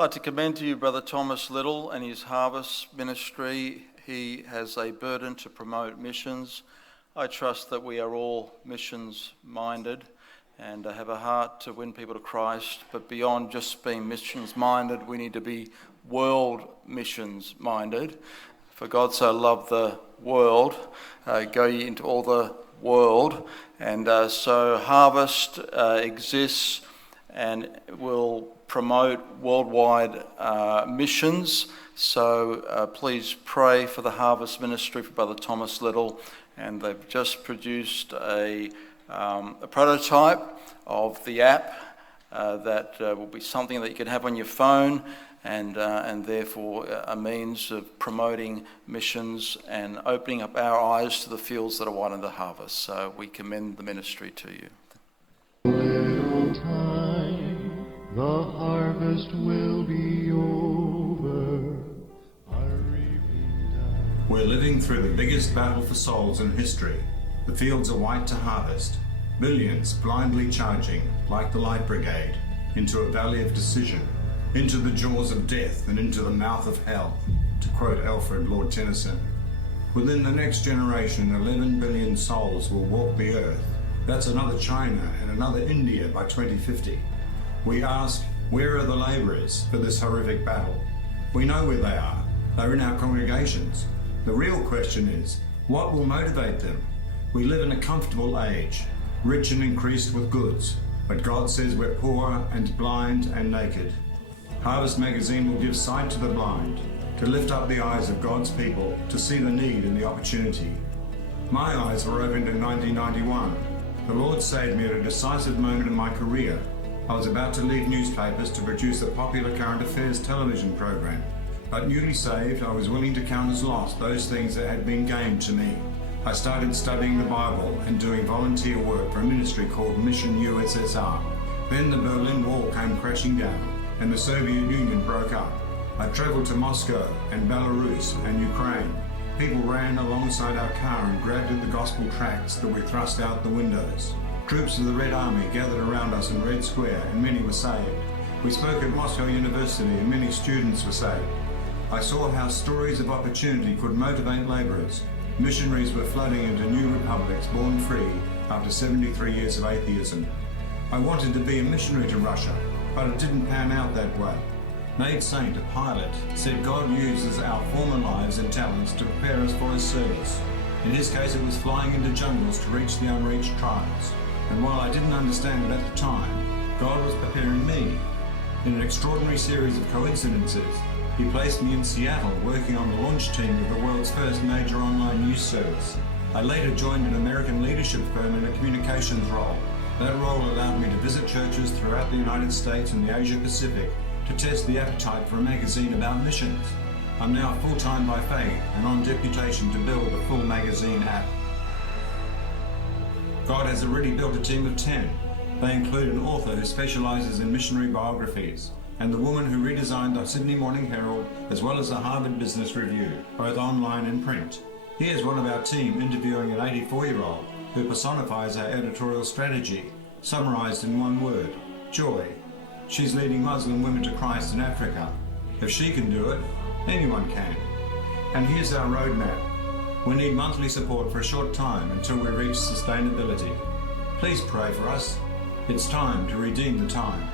like to commend to you Brother Thomas Liddle and his harvest ministry. He has a burden to promote missions. I trust that we are all missions minded and have a heart to win people to Christ, but beyond just being missions minded, we need to be world missions minded. For God so loved the world, go ye into all the world. And so Harvest exists and will promote worldwide missions. So please pray for the Harvest Ministry for Brother Thomas Liddle. And they've just produced a prototype of the app that will be something that you can have on your phone, and therefore a means of promoting missions and opening up our eyes to the fields that are white in the harvest. So we commend the ministry to you. Little time, the harvest will be over. We're living through the biggest battle for souls in history. The fields are white to harvest. Millions blindly charging, like the Light Brigade, into a valley of decision, into the jaws of death and into the mouth of hell, to quote Alfred Lord Tennyson. Within the next generation, 11 billion souls will walk the earth. That's another China and another India by 2050. We ask, where are the labourers for this horrific battle? We know where they are. They're in our congregations. The real question is, what will motivate them? We live in a comfortable age, rich and increased with goods, but God says we're poor and blind and naked. Harvest Magazine will give sight to the blind, to lift up the eyes of God's people, to see the need and the opportunity. My eyes were opened in 1991. The Lord saved me at a decisive moment in my career. I was about to leave newspapers to produce a popular current affairs television program. But newly saved, I was willing to count as lost those things that had been gained to me. I started studying the Bible and doing volunteer work for a ministry called Mission USSR. Then the Berlin Wall came crashing down and the Soviet Union broke up. I traveled to Moscow and Belarus and Ukraine. People ran alongside our car and grabbed at the gospel tracts that we thrust out the windows. Troops of the Red Army gathered around us in Red Square and many were saved. We spoke at Moscow University and many students were saved. I saw how stories of opportunity could motivate labourers. Missionaries were flooding into new republics born free after 73 years of atheism. I wanted to be a missionary to Russia, but it didn't pan out that way. Made Saint, a pilot, said God uses our former lives and talents to prepare us for his service. In his case, it was flying into jungles to reach the unreached tribes. And while I didn't understand it at the time, God was preparing me. In an extraordinary series of coincidences, he placed me in Seattle working on the launch team of the world's first major online news service. I later joined an American leadership firm in a communications role. That role allowed me to visit churches throughout the United States and the Asia Pacific to test the appetite for a magazine about missions. I'm now full-time by faith and on deputation to build a full magazine app. God has already built a team of 10. They include an author who specializes in missionary biographies, and the woman who redesigned the Sydney Morning Herald, as well as the Harvard Business Review, both online and print. Here's one of our team interviewing an 84-year-old who personifies our editorial strategy, summarized in one word: joy. She's leading Muslim women to Christ in Africa. If she can do it, anyone can. And here's our roadmap. We need monthly support for a short time until we reach sustainability. Please pray for us. It's time to redeem the time.